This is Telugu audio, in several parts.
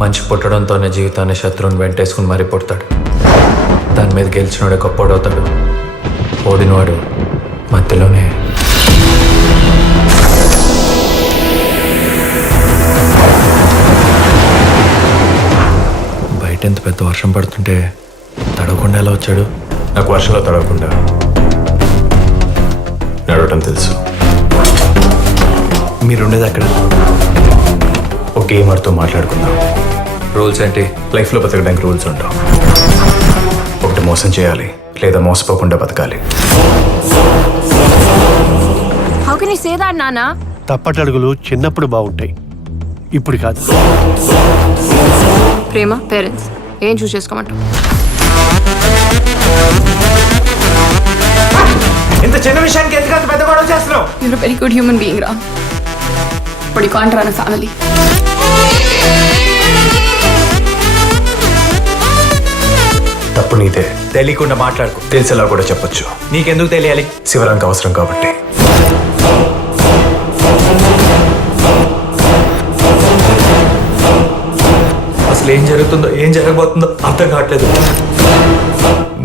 మంచి పుట్టడంతోనే జీవితాన్ని శత్రువుని వెంటేసుకుని మరీ పుడతాడు. దాని మీద గెలిచినోడే గొప్పోడవుతాడు. ఓడినవాడు మధ్యలోనే. బయట ఎంత పెద్ద వర్షం పడుతుంటే తడవకుండా ఎలా వచ్చాడు? నాకు వర్షంలో తడవకుండా నడవటం తెలుసు. మీరుండేది అక్కడ. ఒక గేమర్తో మాట్లాడుకుందాం. రూల్స్ ఏంటి? లైఫ్లో బతకడానికి రూల్స్ ఉంటావు. ఒకటి మోసం చేయాలి, లేదా మోసపోకుండా బతకాలి. How can you say that, Nana? తప్పటడుగులు చిన్నప్పుడు బాగుంటాయి, ఇప్పుడు కాదు. ప్రేమ పేరెంట్స్ ఏం చూస్ చేసుకోమంటావు? ఇంత చిన్న విషయానికి ఎందుకంత పెద్ద గొడవ చేస్తున్నావు? You're a very good human being, Ram. But you can't run a family. తప్పు నీదే. తెలియకుండా మాట్లాడుకో. తెలిసేలా కూడా చెప్పొచ్చు. నీకెందుకు తెలియాలి? శివరానికి అవసరం కాబట్టి. అసలు ఏం జరుగుతుందో ఏం జరగబోతుందో అర్థం కావట్లేదు.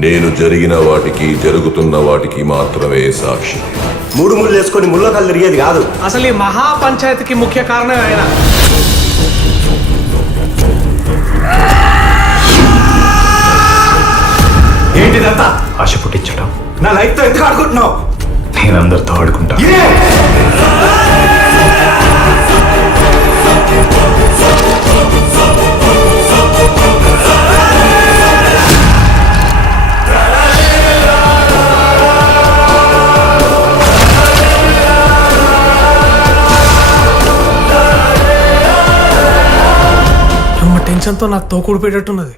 నేను జరిగిన వాటికి జరుగుతున్న వాటికి మాత్రమే సాక్షి. మూడు ముళ్ళు వేసుకొని ముళ్ళ కళ్ళు తిరిగేది కాదు. అసలు ఈ మహాపంచాయతీకి ముఖ్య కారణం ఆయన. ఏంటిదంతా? ఆశ పుట్టించడం. నా లైఫ్తో ఎందుకు ఆడుకుంటున్నావు? నేను అందరితో ఆడుకుంటా. టెన్షన్తో నాకు తోకూడిపోయేటట్టున్నది.